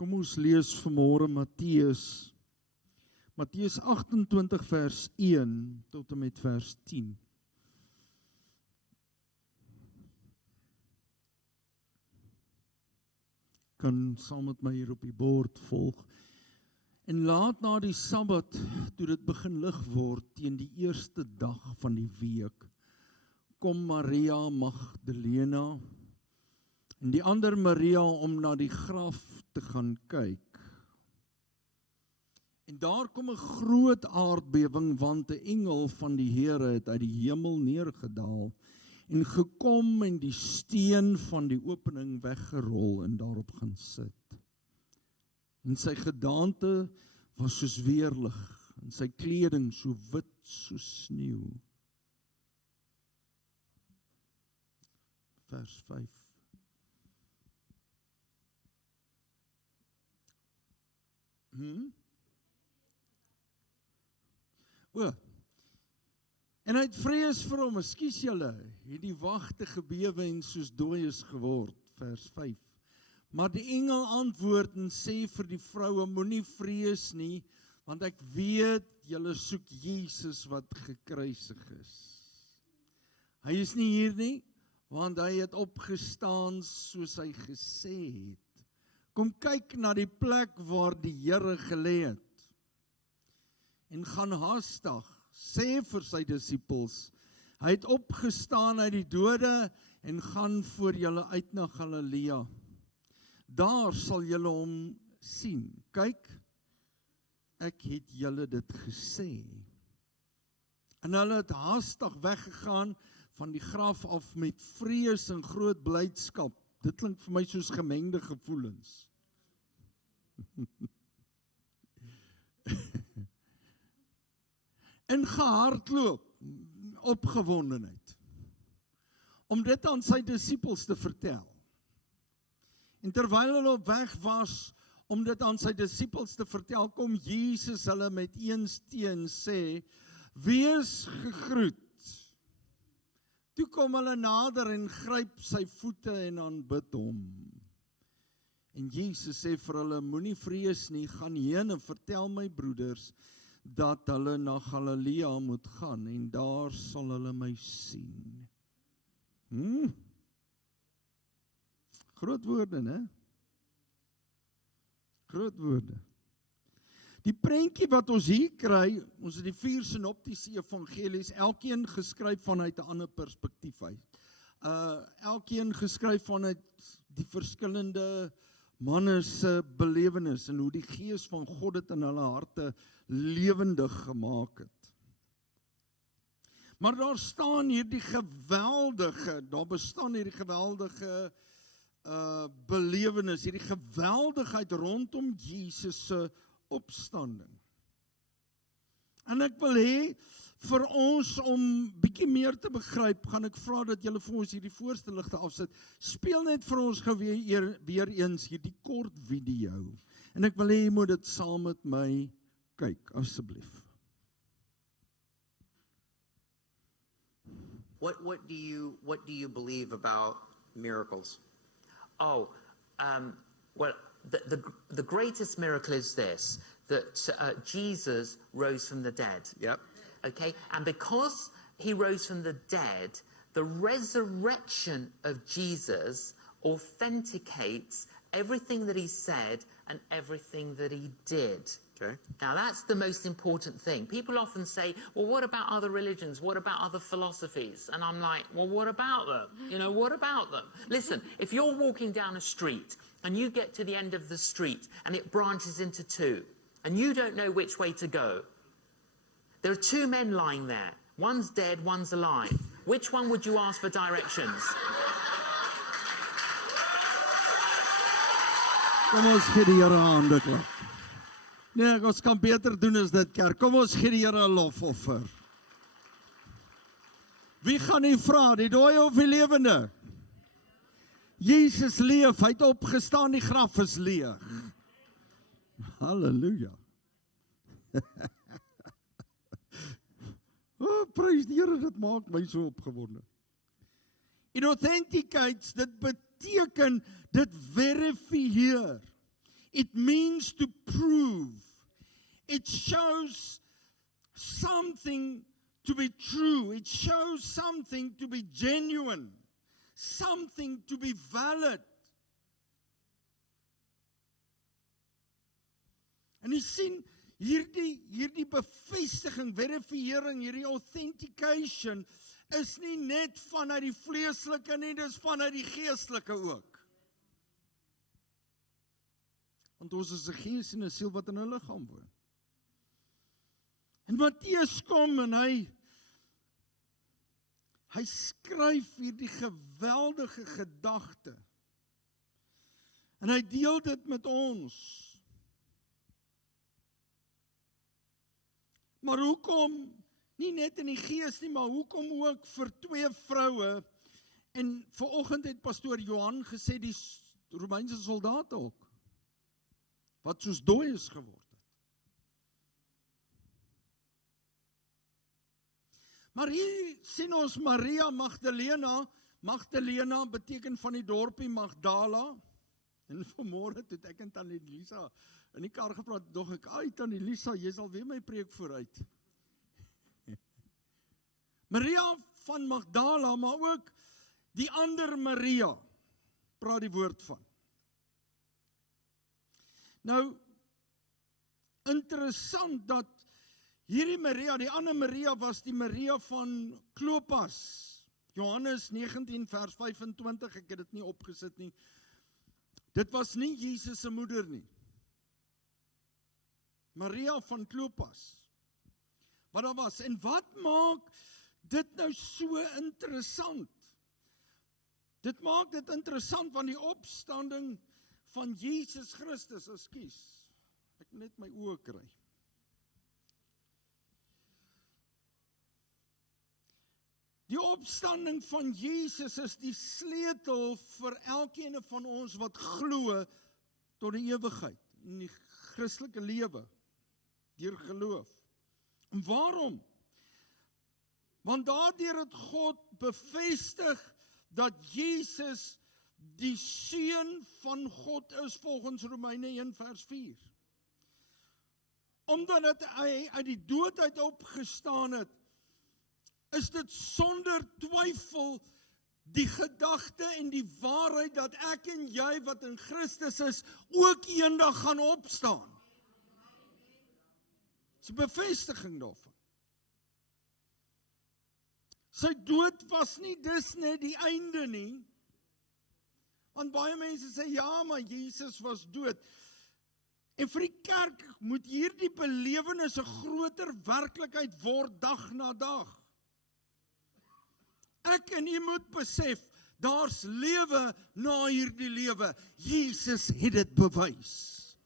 Kom ons lees vanmôre Matteus 28 vers 1 tot en met vers 10. Kan saam met my hier op die bord volg. En laat na die Sabbat, toe dit begin lig word, teen die eerste dag van die week, kom Maria Magdalena en die ander Maria om na die graf te gaan kyk. En daar kom 'n groot aardbewing, want 'n engel van die Here het uit die hemel neergedaal en gekom en die steen van die opening weggerol en daarop gaan sit. En sy gedaante was soos weerlig, en sy kleding so wit soos sneeu. Vers 5. En hy het vrees vir hom, ekskuus julle, het die wagte gebewe en soos dooies geword, vers 5. Maar die engel antwoord en sê vir die vroue, moenie vrees nie, want ek weet julle soek Jesus wat gekruisig is. Hy is nie hier nie, want hy het opgestaan soos hy gesê het. Kom kyk na die plek waar die Here gelê het. En gaan haastig, sê vir sy disippels, hy het opgestaan uit die dode en gaan voor julle uit na Galilea. Daar sal julle hom sien. Kyk, ek het julle dit gesê. En hulle het haastig weggegaan van die graf af met vrees en groot blydskap. Dit klink vir my soos gemengde gevoelens. En gehardloop, opgewondenheid, om dit aan sy disippels te vertel. En terwyl hulle op weg was om dit aan sy disippels te vertel, kom Jesus hulle met een steen sê, wees gegroet. Toe kom hulle nader en gryp sy voete en aanbid hom. En Jesus sê vir hulle, moenie vrees nie, gaan heen en vertel my broeders, dat hulle na Galilea moet gaan, en daar sal hulle my sien. Groot woorde, né? Groot woorde. Die prentjie wat ons hier kry, ons het die 4 sinoptiese evangelies, elkeen geskryf vanuit 'n ander perspektief uit. Elkeen geskryf vanuit die verskillende manne se belewenis en hoe die Gees van God dit in hulle harte lewendig gemaak het. Maar daar bestaan hierdie geweldige belewenis, hierdie geweldigheid rondom Jesus se opstanding. En ek wil hê vir ons om bietjie meer te begryp, gaan ek vra dat julle vir ons hierdie voorste ligte afsit. Speel net vir ons weer eens hierdie kort video. En ek wil hê jy moet dit saam met my kyk, asseblief. What do you believe about miracles? Oh, well, the greatest miracle is this, that Jesus rose from the dead. Yep. Okay, and because he rose from the dead, the resurrection of Jesus authenticates everything that he said and everything that he did. Okay. Now that's the most important thing. People often say, well, what about other religions? What about other philosophies? And I'm like, well, what about them? You know, what about them? Listen, if you're walking down a street and you get to the end of the street and it branches into 2 and you don't know which way to go, there are 2 men lying there. One's dead, one's alive. Which one would you ask for directions? Kom ons gee die Here 'n hande klap. Nee, ons kan beter doen as dit, kerk. Kom ons gee die Here 'n lofoffer. Wie gaan nie vra, die dooie of die lewende? Jesus leef, hy het opgestaan, die graf is leeg. Halleluja. Oh, prys die Here, dit maak my so opgewonde. In authenticates, dit beteken, dit verifieer. It means to prove. It shows something to be true. It shows something to be genuine. Something to be valid. En jy sien, hierdie bevestiging, verifiering, hierdie authentication, is nie net vanuit die vleeslike nie, dis vanuit die geestelike ook. Want ons is 'n gees en 'n siel wat in 'n liggaam woon. En Matteus kom en hy skryf hierdie geweldige gedagte. En hy deel dit met ons. Maar hoekom, nie net in die gees nie, maar hoekom ook vir 2 vroue, en vanoggend het pastoor Johan gesê, die Romeinse soldate ook, wat soos dooies geword het. Maar hier sien ons Maria Magdalena. Magdalena beteken van die dorpie Magdala. En vanmôre het ek en Tannie Lisa in die kar gepraat, dog ek, Tannie Lisa, jy sal weer my preek vooruit. Maria van Magdala, maar ook die ander Maria, praat die woord van. Nou, interessant dat hierdie Maria, die ander Maria was die Maria van Klopas. Johannes 19 vers 25, ek het dit nie opgesit nie. Dit was nie Jesus se moeder nie. Maria van Klopas. Wat daar was. En wat maak dit nou so interessant? Dit maak dit interessant want die opstanding van Jesus Christus, ekskuus. Ek moet net my oë kry. Die opstanding van Jesus is die sleutel vir elkeen van ons wat glo tot die ewigheid in die Christelike lewe deur geloof. En waarom? Want daardeur het God bevestig dat Jesus die Seun van God is volgens Romeine 1 vers 4. Omdat hy uit die dood uit opgestaan het, is dit sonder twyfel die gedagte en die waarheid dat ek en jy wat in Christus is, ook eendag gaan opstaan. Dit is 'n bevestiging daarvan. Sy dood was nie dis net die einde nie. Want baie mense sê, ja, maar Jesus was dood. En vir die kerk moet hierdie belewenis 'n groter werklikheid word dag na dag. Ek en u moet besef, daar's lewe na hierdie lewe. Jesus het dit bewys.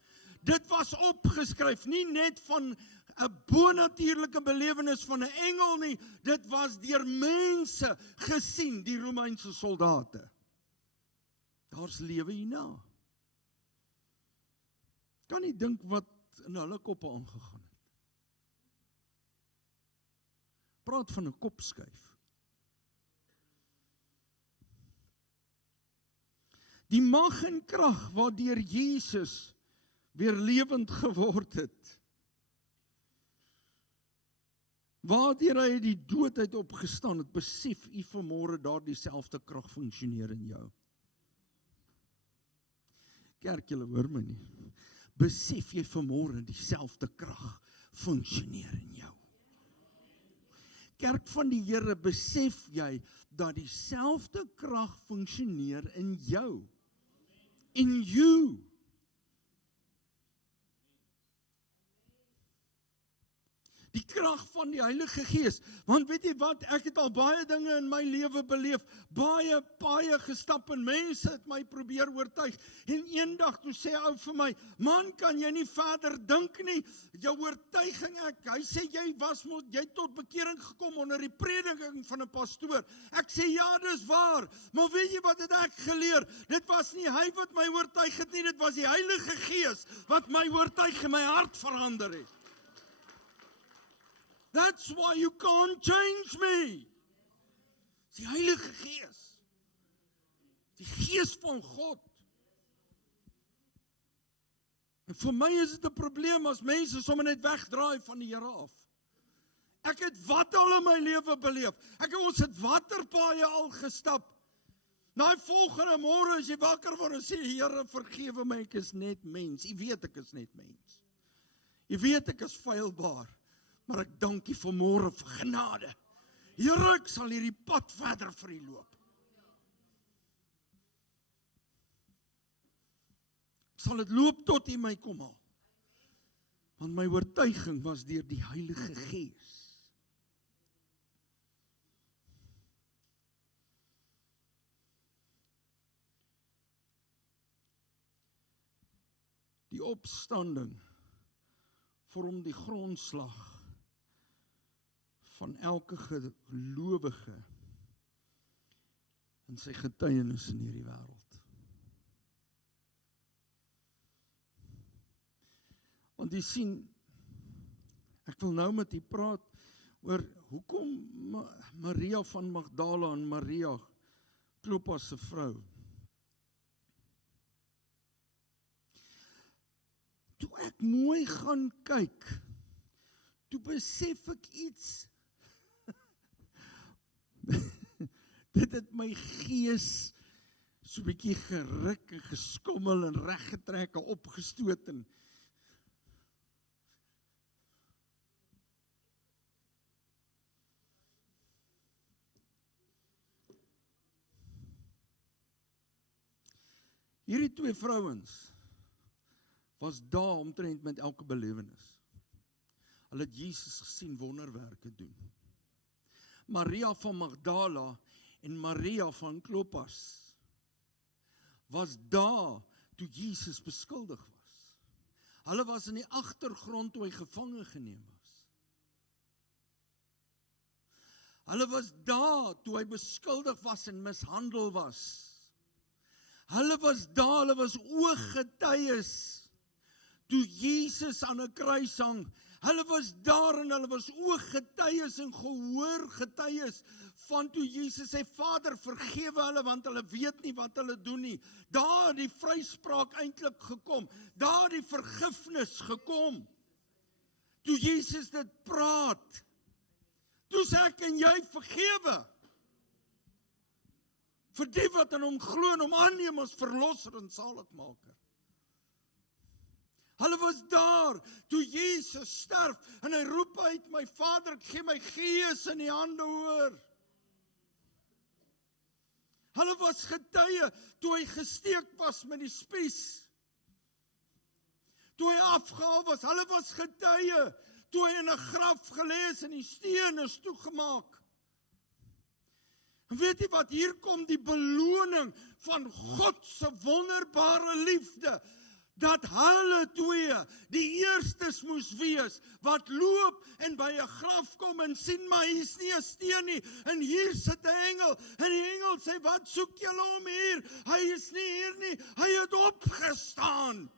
Dit was opgeskryf, nie net van 'n bonatuurlike belewenis van 'n engel nie, dit was deur mense gesien, die Romeinse soldate. Daar's lewe hierna. Kan nie dink wat in hulle koppe aangegaan het. Praat van 'n kopskuif. Die mag en krag waardeur Jesus weer lewend geword het. Waardeur hy die dood uit opgestaan het, besef u vanmôre daardie selfde krag funksioneer in jou. Kerk, julle hoor my nie. Besef jy vanmôre dieselfde krag funksioneer in jou. Kerk van die Here, besef jy dat dieselfde krag funksioneer in jou. In you. Die krag van die Heilige Gees. Want weet jy wat, ek het al baie dinge in my lewe beleef, baie paaie gestap en mense het my probeer oortuig. En eendag toe sê ou vir my, man, kan jy nie verder dink nie? Jou oortuiging, hy sê jy tot bekering gekom onder die prediking van 'n pastoor. Ek sê ja, dis waar. Maar weet jy wat het ek geleer? Dit was nie hy wat my oortuig het nie, dit was die Heilige Gees wat my oortuig en my hart verander het. That's why you can't change me. Die Heilige Gees. Die Gees van God. En vir my is dit 'n probleem as mense sommer net wegdraai van die Here af. Ek het wat al in my lewe beleef. Ons het waterpaaie al gestap. Die volgende môre as jy wakker word en sê, Here, vergewe my, ek is net mens. U weet ek is net mens. U weet ek is feilbaar. Maar ek dank U vanmôre vir genade. Here, ek sal hierdie pad verder vir U loop. Ek sal dit loop tot U my kom haal. Want my oortuiging was deur die Heilige Gees. Die opstanding vorm die grondslag van elke gelowige in sy getuienis in hierdie wêreld. Want jy sien, ek wil nou met u praat oor hoekom Maria van Magdala en Maria, Klopas se vrou, toe ek mooi gaan kyk, toe besef ek iets, dit het my gees so 'n bietjie geruk en geskommel en reggetrek en opgestoot en hierdie twee vrouens was daar omtrent met elke belewenis. Hulle het Jesus gesien wonderwerke doen. Maria van Magdala en Maria van Klopas was daar toe Jesus beskuldig was. Hulle was in die agtergrond toe hy gevange geneem was. Hulle was daar toe hy beskuldig was en mishandel was. Hulle was daar, hulle was ooggetuies toe Jesus aan 'n kruis hang. Hulle was daar en hulle was ooggetuies en gehoorgetuies van toe Jesus sê, Vader, vergewe hulle want hulle weet nie wat hulle doen nie. Daar het die vryspraak eintlik gekom. Daar het die vergifnis gekom. Toe Jesus dit praat, toe sê ek en jy vergewe. Vir die wat in hom glo en hom aanneem as verlosser en saligmaker. Hulle was daar toe Jesus sterf en hy roep uit, my Vader, ek gee my gees in die hande hoor. Hulle was getuie toe hy gesteek was met die spies. Toe hy afgehaal was, hulle was getuie toe hy in 'n graf gelê is en die steen is toegemaak. En weet jy wat, hier kom die beloning van God se wonderbare liefde, dat hulle twee die eerstes moes wees, wat loop en by 'n graf kom en sien, maar hier is nie 'n steen nie, en hier sit 'n engel, en die engel sê, wat soek julle hom hier? Hy is nie hier nie, hy het opgestaan.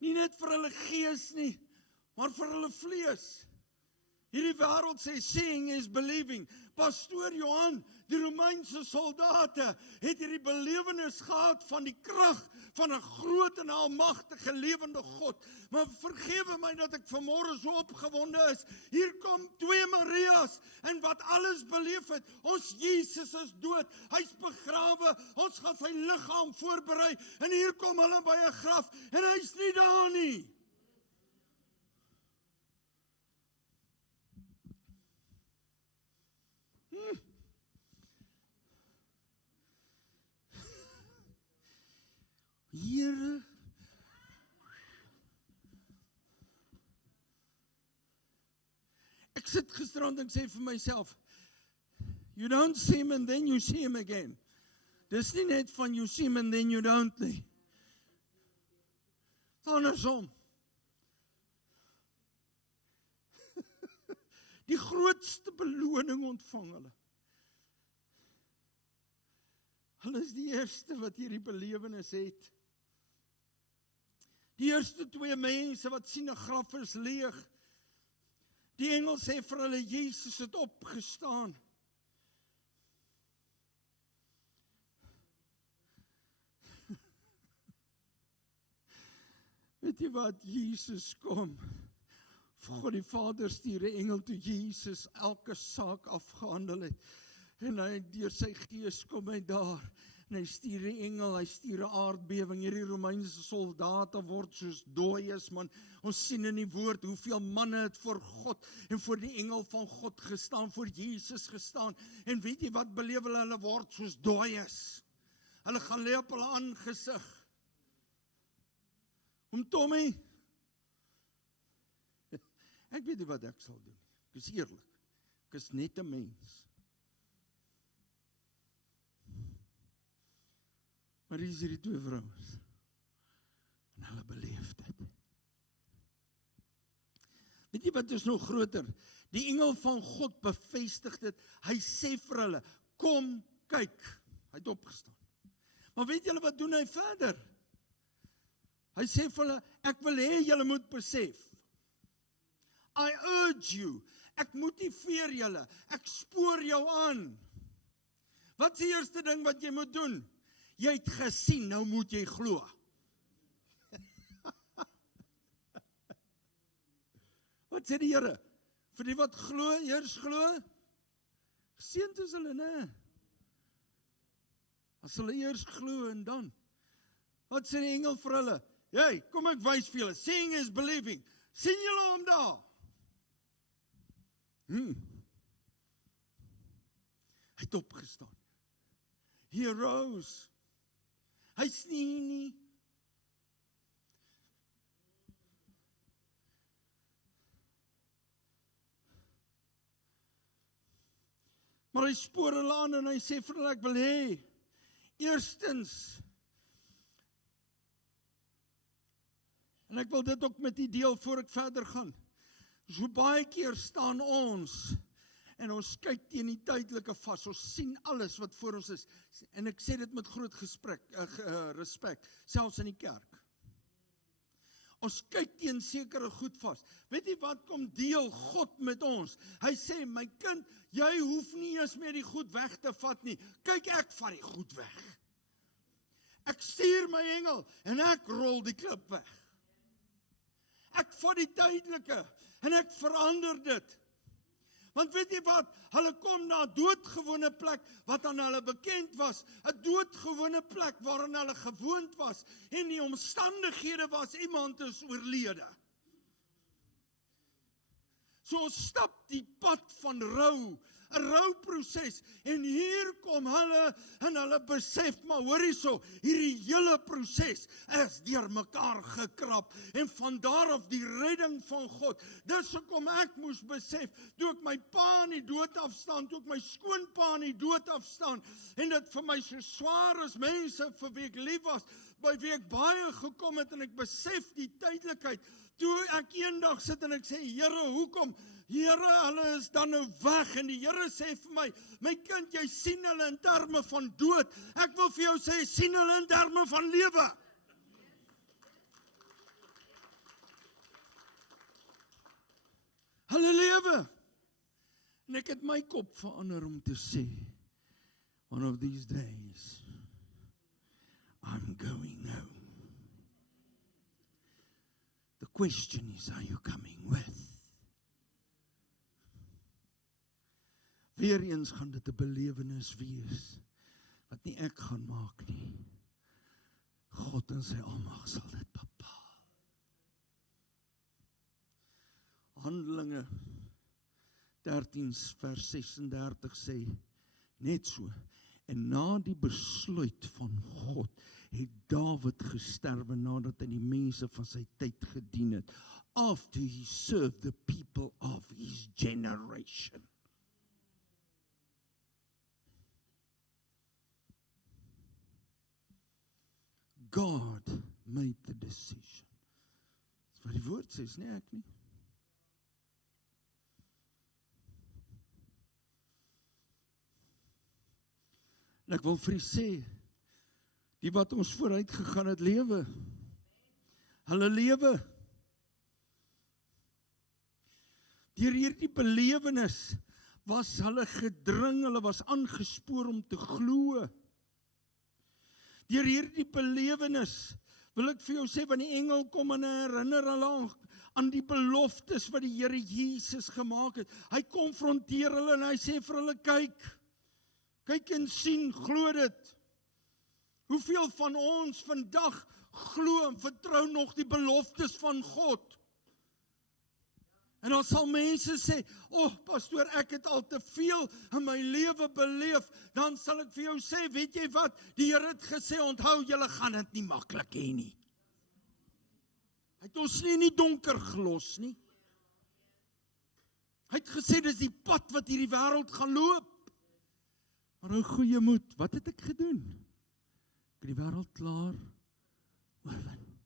Nie net vir hulle gees nie, maar vir hulle vlees. Hierdie wêreld sê, seeing is believing. Pastoor Johan, die Romeinse soldate, het hierdie belewenis gehad van die krag van 'n groot en almagtige lewende God. Maar vergewe my dat ek vanmôre so opgewonde is. Hier kom twee Marias, en wat alles beleef het. Ons Jesus is dood, hy's begrawe, ons gaan sy liggaam voorberei, en hier kom hulle by 'n graf, en hy's nie daar nie. Here, ek sit gisterand en sê vir myself, you don't see him and then you see him again. Dis nie net van you see him and then you don't nie. Andersom. Die grootste beloning ontvang hulle. Hulle is die eerste wat hierdie belewenis het. Die eerste twee mense wat sien 'n graf is leeg. Die engel sê vir hulle, Jesus het opgestaan. Weet jy wat, Jesus kom, God die Vader stuur 'n engel toe Jesus elke saak afgehandel het, en hy deur sy gees kom hy daar, en hy stuur 'n engel, hy stuur 'n aardbewing, hierdie Romeinse soldate word soos dooies, man, ons sien in die woord, hoeveel manne het voor God, en voor die engel van God gestaan, voor Jesus gestaan, en weet jy wat beleef hulle word soos dooies, hulle gaan lê op hulle aangesig, Tommy, ek weet nie wat ek sal doen, ek is eerlik, ek is net 'n mens, maar hier is hierdie 2 vrouens, en hulle beleef dit. Weet jy wat is nog groter? Die engel van God bevestig dit, hy sê vir hulle, kom kyk, hy het opgestaan. Maar weet julle wat doen hy verder? Hy sê vir hulle, ek wil hê julle moet besef, I urge you, ek motiveer julle, ek spoor jou aan. Wat is die eerste ding wat jy moet doen? Jy het gesien, nou moet jy glo. Wat sê die Here? Vir die wat glo, eers glo, geseënd is hulle, né? As hulle eers glo en dan. Wat sê die engel vir hulle? Hey, kom ek wys vir julle, seeing is believing. Sien julle hom daar? Hy het opgestaan. He arose. Hy snie nie. Maar hy spoor hulle aan en hy sê vir hulle, ek wil hê, eerstens, en ek wil dit ook met die deel voor ek verder gaan, so baie keer staan ons, en ons kyk teen die tydelike vas, ons sien alles wat voor ons is, en ek sê dit met groot respek, selfs in die kerk. Ons kyk teen sekere goed vas. Weet jy wat kom deel God met ons? Hy sê, my kind, jy hoef nie eens meer die goed weg te vat nie. Kyk, ek vat die goed weg. Ek stuur my engel, en ek rol die klip weg. Ek vat die tydelike, en ek verander dit. Want weet jy wat, hulle kom na 'n doodgewone plek, wat aan hulle bekend was, 'n doodgewone plek, waarin hulle gewoond was, en die omstandighede was, iemand is oorlede. So ons stap die pad van rou, 'n rouproses, en hier kom hulle, en hulle besef, maar hoor hierso, hierdie hele proses is deur mekaar gekrap, en van daar af die redding van God. Dis hoekom ek moes besef, toe ek my pa in die dood afstaan, toe ek my skoonpa in die dood afstaan, en dit vir my so swaar is, mense vir wie ek lief was, by wie ek baie gekom het, en ek besef die tydelikheid, toe ek eendag sit en ek sê, Here, hoekom? Here, hulle is dan nou weg, en die Here sê vir my kind, jy sien hulle in terme van dood, ek wil vir jou sê, sien hulle in terme van lewe. Hulle lewe. En ek het my kop verander om te sê, one of these days, I'm going home. The question is, are you coming with? Weereens gaan dit 'n belewenis wees, wat nie ek gaan maak nie. God in sy almag sal dit bepaal. Handelinge 13 vers 36 sê, net so, en na die besluit van God, het Dawid gesterwe nadat hy die mense van sy tyd gedien het, after he served the people of his generation. God made the decision. Dis wat die woord sê, is nie ek nie. En ek wil vir u sê, die wat ons vooruit gegaan het lewe, hulle lewe, deur hierdie belewenis, was hulle gedring, hulle was aangespoor om te glo. Deur hierdie belewenis, wil ek vir jou sê, want die engel kom en herinner hulle aan die beloftes wat die Here Jesus gemaak het. Hy konfronteer hulle en hy sê vir hulle, kyk en sien, glo dit. Hoeveel van ons vandag glo en vertrou nog die beloftes van God? En dan sal mense sê, pastoor, ek het al te veel in my lewe beleef. Dan sal ek vir jou sê, weet jy wat? Die Here het gesê, onthou, julle gaan dit nie maklik hê nie. Hy het ons nie in die donker gelos nie. Hy het gesê, dis die pad wat hierdie wêreld gaan loop. Maar hou goeie moed, wat het ek gedoen? Ek het die wêreld klaar oorwin.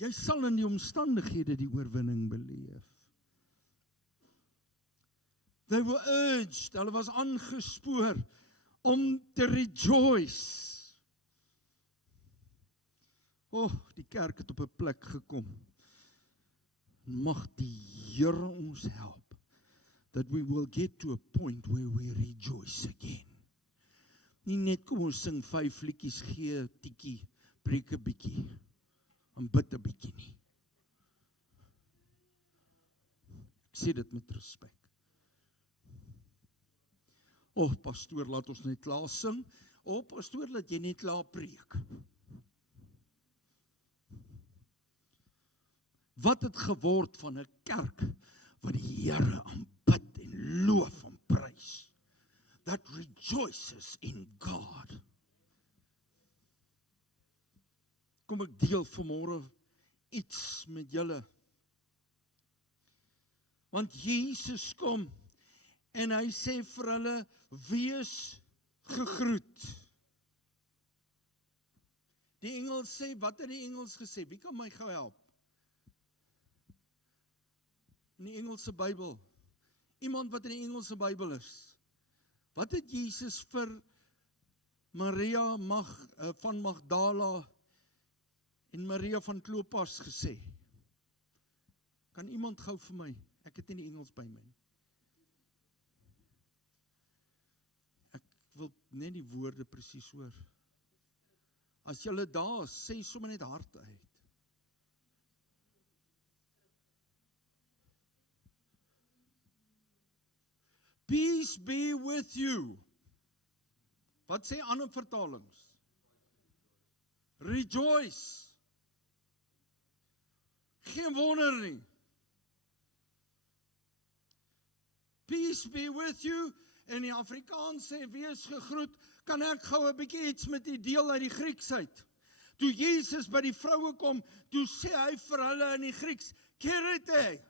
Jy sal in die omstandighede die oorwinning beleef. They were urged, hulle was aangespoor om te rejoice. Die kerk het op 'n plek gekom. Mag die Here ons help, that we will get to a point where we rejoice again. Nie net kom ons sing 5 liedjies, gee 'n tikkie, preek 'n bietjie, en bid 'n bietjie nie. Ek sê dit met respek. Pastoor, laat ons net klaar sing. Pastoor, laat jy net klaar preek. Wat het geword van 'n kerk wat die Here aanbid en loof en prys? That rejoices in God. Kom ek deel vanmôre iets met julle. Want Jesus kom en hy sê vir hulle, wees gegroet. Die Engels sê, wat het die Engels gesê? Wie kan my gou help? In die Engelse Bybel. Iemand wat in die Engelse Bybel is. Wat het Jesus vir Maria van Magdala en Maria van Klopas gesê? Kan iemand gou vir my? Ek het nie die Engels by my nie. Ek wil net die woorde presies hoor. As julle daar is, sê sommer net hard uit. Peace be with you. Wat sê ander vertalings? Rejoice. Geen wonder nie. Peace be with you. En die Afrikaans sê, wees gegroet. Kan ek gou 'n bietjie iets met die deel uit die Grieks uit? Toe Jesus by die vroue kom, toe sê hy vir hulle in die Grieks, kerete.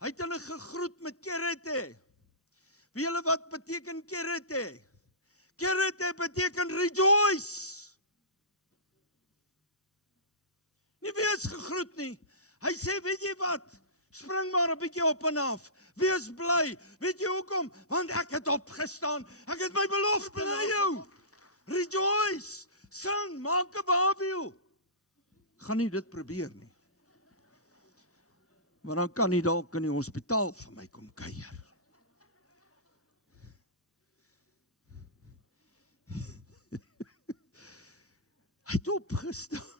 Hy het hulle gegroet met kerete. Weet julle wat beteken kerete? Kerete beteken rejoice. Nie wees gegroet nie. Hy sê, weet jy wat? Spring maar 'n bietjie op en af. Wees bly. Weet jy hoekom? Want ek het opgestaan. Ek het my belofte aan jou. Rejoice. Sing, maak 'n babiel. Gaan nie dit probeer nie. Maar dan kan hy dalk in die hospitaal vir my kom kuier. Hy het opgestaan.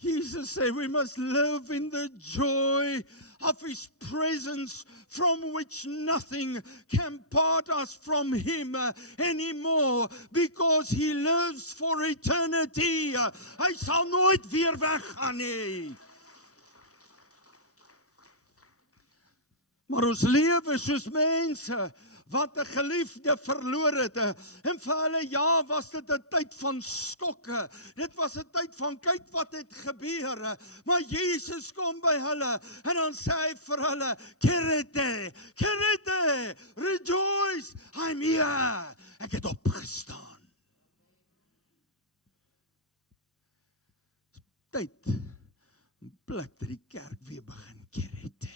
Jesus said we must live in the joy of His presence, from which nothing can part us from Him anymore, because He lives for eternity. Hy sal nooit weer weggaan nie. Maar ons lewe soos mense wat 'n geliefde verloor het. En vir hulle, was dit 'n tyd van skokke. Dit was 'n tyd van kyk wat het gebeur. Maar Jesus kom by hulle en dan sê hy vir hulle, kerete, kerete, rejoice, I'm here. Ek het opgestaan. Tyd, 'n plek dat die kerk weer begin kerete.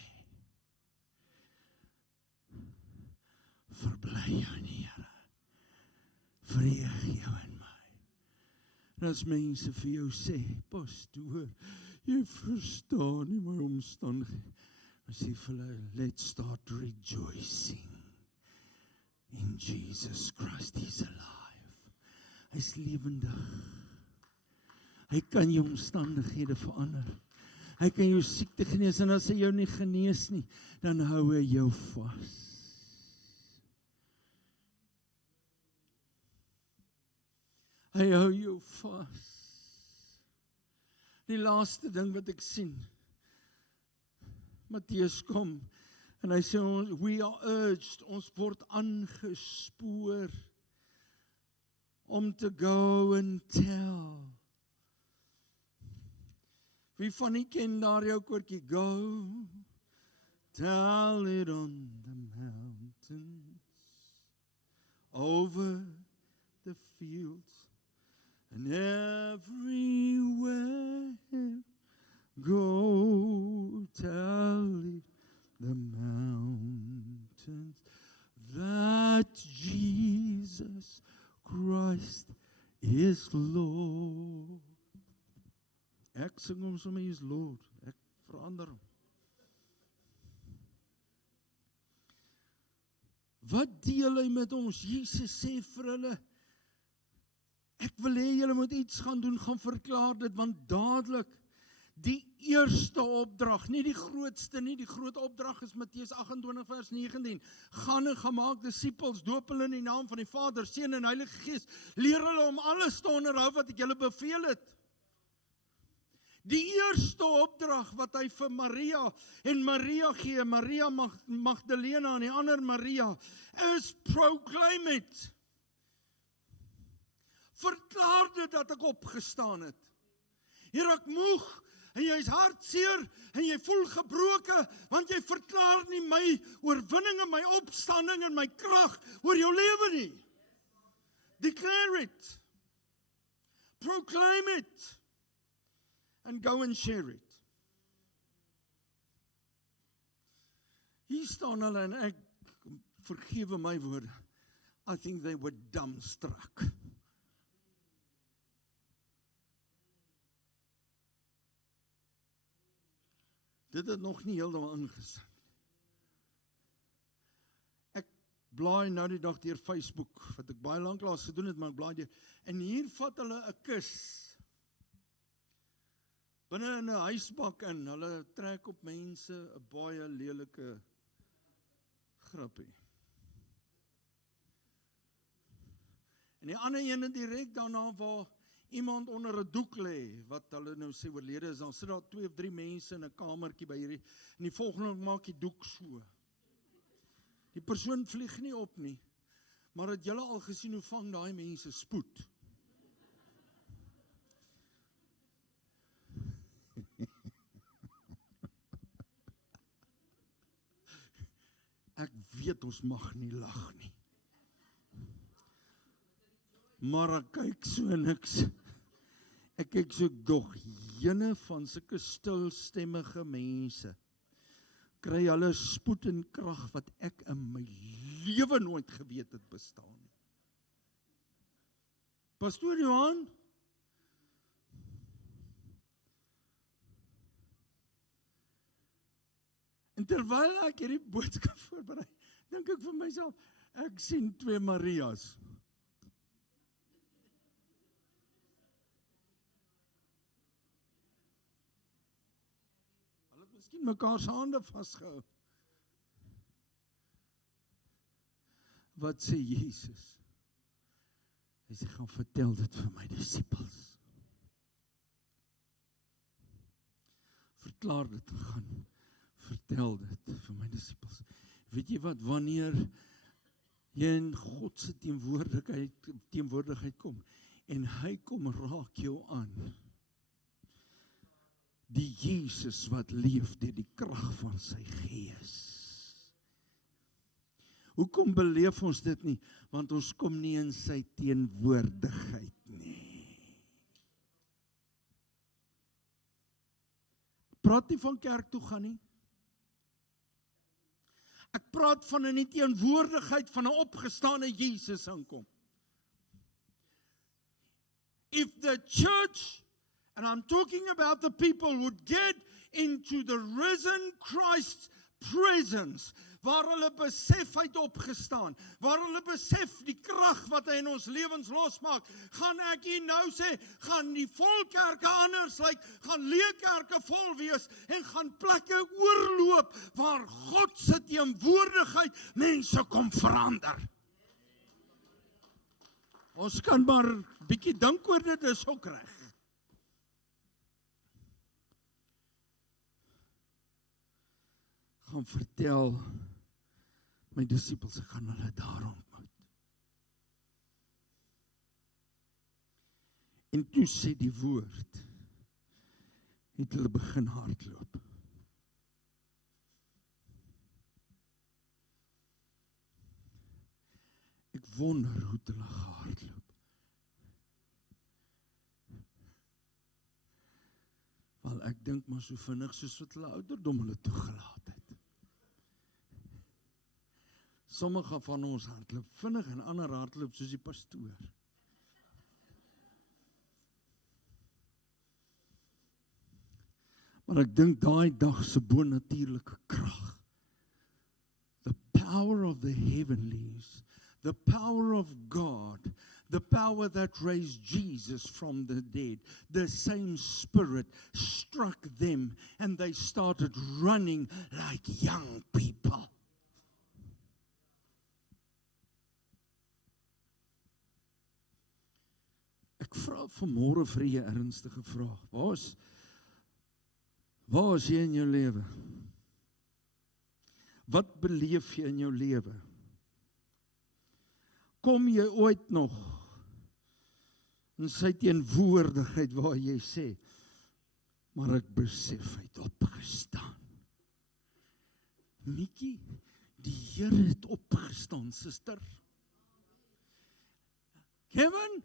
Verbly jou in die Here. Verheug jou in my. En as mense vir jou sê, pastoor, jy verstaan nie my omstandighede. Dan sê vir hulle, let's start rejoicing in Jesus Christ. He's alive. Hy's lewendig. Hy kan jou omstandighede verander. Hy kan jou siekte genees en as hy jou nie genees nie, dan hou hy jou vas. Hy hou jou vas. Die laaste ding wat ek sien, Matteus kom en hy sê, we are urged, ons word aangespoor om te go and tell. Wie van die ken daar jou koortjie? Go, tell it on the mountains, over the fields, and everywhere. Go, tell it the mountains, that Jesus Christ is Lord. Ek sing hom sommer, hy is Lord. Ek verander hom. Wat deel hy met ons? Jesus sê vir hulle, ek wil hê julle moet iets gaan doen, gaan verklaar dit, want dadelik die eerste opdrag, nie die grootste nie, die groot opdrag is Matteus 28 vers 19. Gaan en gaan maak disippels, doop hulle in die naam van die Vader, Seun en Heilige Gees. Leer hulle om alles te onderhou wat ek julle beveel het. Die eerste opdrag wat hy vir Maria en Maria gee, Maria Magdalena en die ander Maria, is proclaim it. Verklaar dit dat ek opgestaan het. Hier ek moeg, en jy is hartseer, en jy voel gebroke, want jy verklaar nie my oorwinning en my opstanding en my krag oor jou lewe nie. Declare it. Proclaim it. And go and share it. Hier staan hulle en ek, vergewe my woorde, I think they were dumbstruck. Dit het nog nie heeltemal ingesit. Ek blaai nou die dag deur Facebook, wat ek baie lanklaas gedoen het, maar ek blaai deur, en hier vat hulle 'n kus, binne in 'n huisbak in, hulle trek op mense 'n baie lelike grappie. En die ander ene direk daarna waar iemand onder 'n doek lê, wat hulle nou sê oorlede is, dan sit daar 2 of 3 mense in 'n kamertjie by hierdie, en die volgende maak die doek so. Die persoon vlieg nie op nie, maar het julle al gesien hoe vang daai mense spoed? Ek weet ons mag nie lag nie. Maar ek kyk so niks. Ek kyk so dog, jene van sulke stilstemmige mense, kry hulle spoed en krag wat ek in my lewe nooit geweet het bestaan nie. Pastoor Johan, en terwyl ek hierdie boodskap voorberei, dink ek vir myself, ek sien 2 Marias. Hulle het miskien mekaar se hande vasgehou. Wat sê Jesus? Hy sê, gaan vertel dit vir my disippels. Verklaar dit, gaan vertel dit vir my disippels. Weet jy wat, wanneer jy in God se teenwoordigheid kom, en hy kom raak jou aan, die Jesus wat leef deur die krag van sy Gees. Hoekom beleef ons dit nie? Want ons kom nie in sy teenwoordigheid nie. Praat nie van kerk toe gaan nie. Ek praat van in die teenwoordigheid van 'n opgestane Jesus aankom. If the church, and I'm talking about the people, would get into the risen Christ's presence, waar hulle besef hy het opgestaan, waar hulle besef die krag wat hy in ons lewens losmaak, gaan ek hier nou sê, gaan die volkerke anders lyk, gaan leeukerke vol wees, en gaan plekke oorloop, waar God se teenwoordigheid mense kom verander. Ons kan maar bietjie dink oor dit, is ook reg. Gaan vertel my disippels, ek gaan hulle daar ontmoet. En toe sê die woord, het hulle begin hardloop. Ek wonder hoe het hulle gehardloop. Wel, ek dink maar so vinnig soos wat hulle ouderdom hulle toegelaat het. Sommige van ons hardloop vinnig en ander hardloop soos die pastoor. Maar ek dink daai dag se bonatuurlike krag, the power of the heavenlies, the power of God, the power that raised Jesus from the dead, the same Spirit struck them and they started running like young people. Ek vra vanmôre vir jy 'n ernstige vraag. Waar is jy in jou lewe? Wat beleef jy in jou lewe? Kom jy ooit nog in sy teenwoordigheid waar jy sê, maar ek besef hy het opgestaan. Nikkie, die Here het opgestaan, suster. Kevin?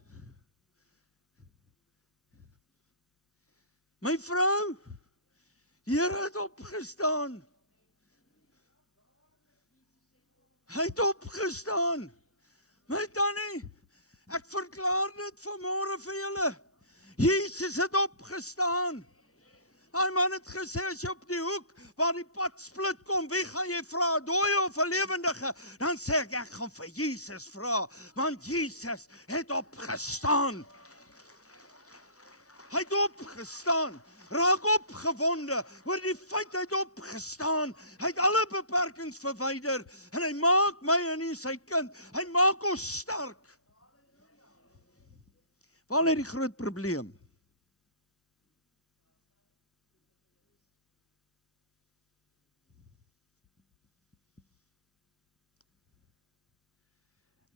My vrou, Here het opgestaan. Hy het opgestaan. My tannie, ek verklaar dit vanmôre vir julle. Jesus het opgestaan. Daai man het gesê, as jy op die hoek waar die pad split kom, wie gaan jy vra, dooie of 'n lewendige? Dan sê ek gaan vir Jesus vra, want Jesus het opgestaan. Hy het opgestaan. Raak opgewonde oor die feit hy het opgestaan. Hy het alle beperkings verwyder en hy maak my en nie sy kind. Hy maak ons sterk. Waar lê die groot probleem?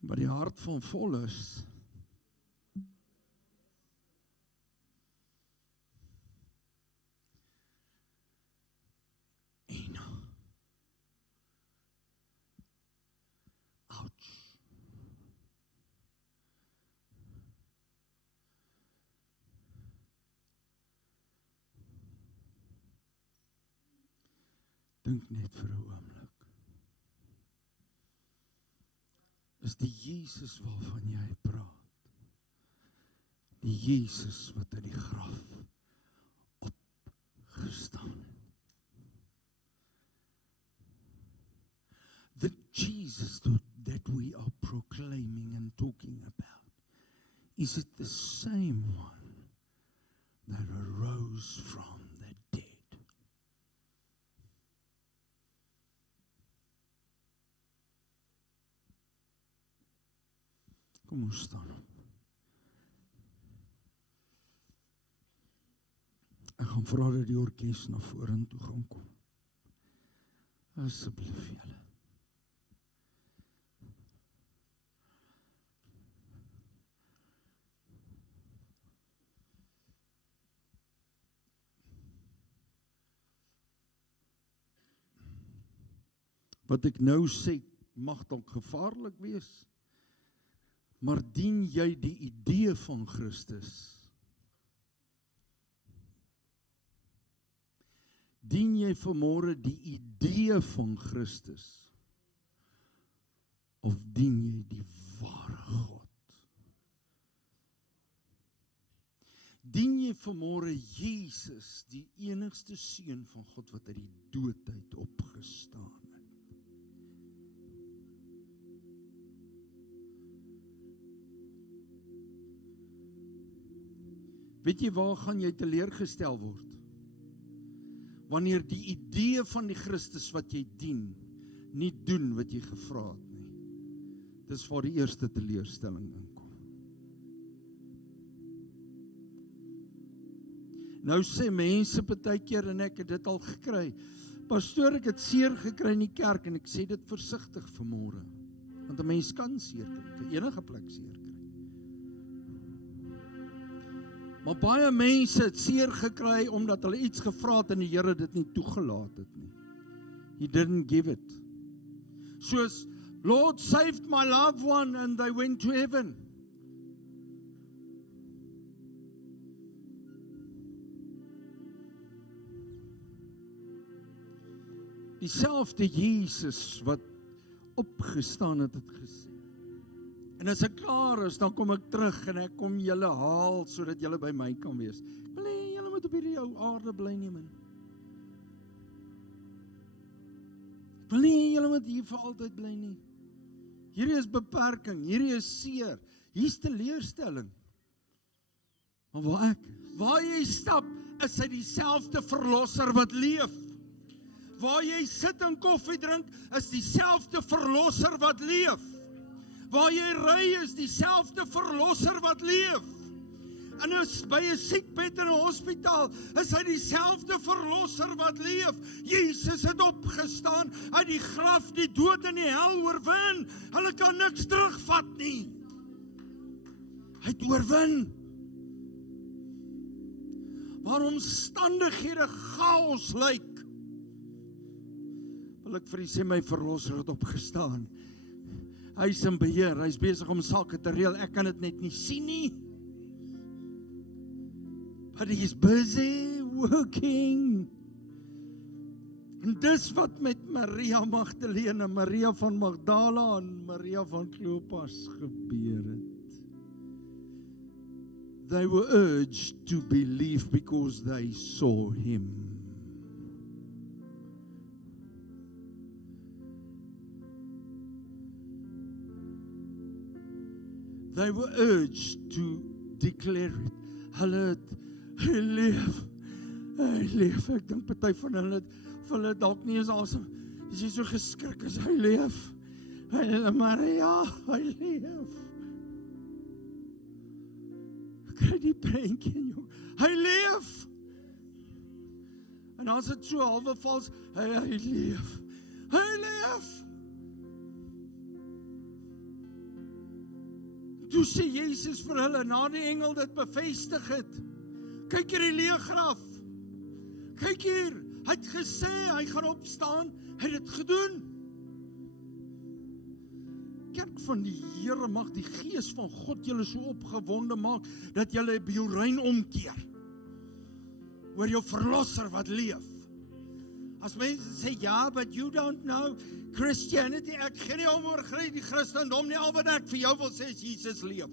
Maar die hart van vol is, dink net vir 'n oomblik. Is die Jesus waarvan jy praat, die Jesus wat uit die graf opgestaan het. The Jesus that we are proclaiming and talking about, is it the same one that arose from the dead? Kom ons staan op. Ek gaan vra dat die orkes na vorentoe gaan kom. Asseblief julle. Wat ek nou sê, mag dalk gevaarlik wees, maar dien jy die idee van Christus? Dien jy vanmôre die idee van Christus? Of dien jy die ware God? Dien jy vanmôre Jesus, die enigste seun van God wat uit die dood uit opgestaan het? Weet jy waar gaan jy teleurgestel word? Wanneer die idee van die Christus wat jy dien, nie doen wat jy gevra het nie. Dis waar die eerste teleurstelling inkom. Nou sê mense partykeer, en ek het dit al gekry, pastoor, ek het seer gekry in die kerk, en ek sê dit versigtig vanmôre, want 'n mens kan seer kry, kan enige plek seer kry. Maar baie mense het seer gekry, omdat hulle iets gevra het en die Here dit nie toegelaat het nie. He didn't give it. Soos, Lord saved my loved one and they went to heaven. Dieselfde Jesus wat opgestaan het gesê. En as ek klaar is, dan kom ek terug en ek kom julle haal, sodat julle by my kan wees. Ek wil nie, julle moet op hierdie ou aarde bly nie, man. Ek wil nie, julle moet hier vir altyd bly nie. Hierdie is beperking, hierdie is seer, hier is teleurstelling. Maar waar jy stap, is hy dieselfde verlosser wat leef. Waar jy sit en koffie drink, is dieselfde verlosser wat leef. Waar jy ry, is dieselfde verlosser wat leef. En is by 'n siekbed in 'n hospitaal, is hy dieselfde verlosser wat leef. Jesus het opgestaan uit die graf, die dood en die hel oorwin. Hulle kan niks terugvat nie. Hy het oorwin. Waar omstandighede chaos lyk, wil ek vir u sê, my verlosser het opgestaan. Hy is in beheer, hy is besig om sake te reël, ek kan dit net nie sien nie. But he is busy working. En dis wat met Maria Magdalene, Maria van Magdala en Maria van Kleopas gebeur het. They were urged to believe because they saw him. They were urged to declare it. Hy leef. Ek dink party van hulle dalk nie eens asem. Is jy so geskrik as hy leef? Maria, hy leef. Ek kry die prentjie in jou. Hy leef. En as dit so halwe vals, hy leef. Hy leef. Toe sê Jesus vir hulle, na die engel dit bevestig het, kyk hier die leë graf, kyk hier, hy het gesê, hy gaan opstaan, hy het dit gedoen. Kerk van die Here, mag die Gees van God julle so opgewonde maak, dat julle by jou rein omkeer, oor jou verlosser wat leef. As mense sê, ja, but you don't know Christianity, ek gee nie om oor die Christendom nie, al wat ek vir jou wil sê is, Jesus leef.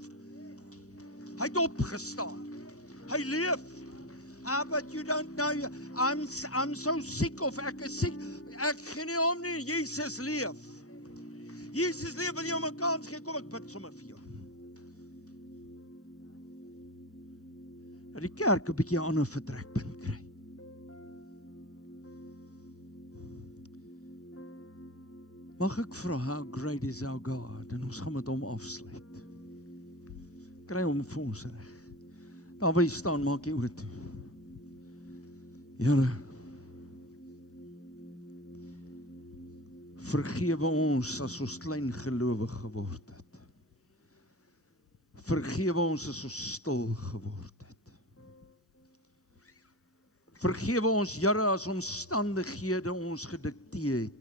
Hy het opgestaan. Hy leef. But you don't know, I'm so sick of, ek is siek, ek gee nie om nie, Jesus leef. Jesus leef, wil jy om 'n kans gee, kom ek bid sommer vir jou. Dat die kerk 'n bietjie 'n ander vertrekpunt kry. Mag ek vra, how great is our God? En ons gaan met hom afsluit. Kry hom vir ons reg. Daar waar jy staan, maak jy oë toe. Here, vergewe ons as ons klein gelowig geword het. Vergewe ons as ons stil geword het. Vergewe ons, Here, as omstandighede ons gedikteer het.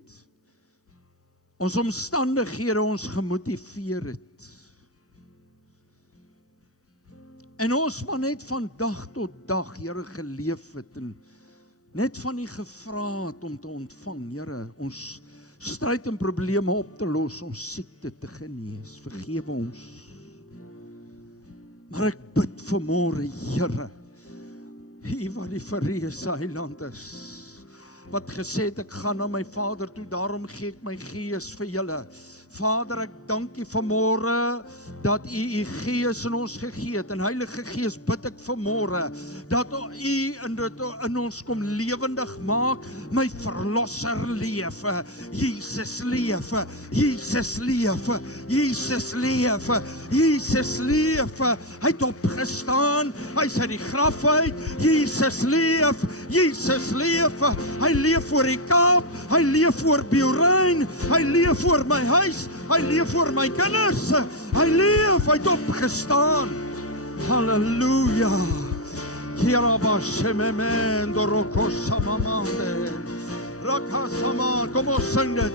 Ons omstandighede ons gemotiveer het. En ons maar net van dag tot dag, Here, geleef het en net van U gevra het om te ontvang, Here, ons stryd en probleme op te los, ons siekte te genees. Vergewe ons. Maar ek bid vanmôre, Here, U wat die verreëse Heiland is, wat gesê het, ek gaan na my Vader toe, daarom gee ek my gees vir julle. Vader, ek dank U vanmôre dat U gees in ons gegee het, en Heilige Gees bid ek vanmôre dat U dit in ons kom lewendig maak. My verlosser lewe, Jesus lewe, Jesus lewe, Jesus lewe, Jesus lewe. Hy het opgestaan, hy is uit die graf uit, Jesus leef, Jesus lewe. Hy leef voor die Kaap, hy leef voor Biorein, hy leef voor my huis, hy leef voor my kinders, hy leef, hy het opgestaan. Halleluja. Kom ons sing dit.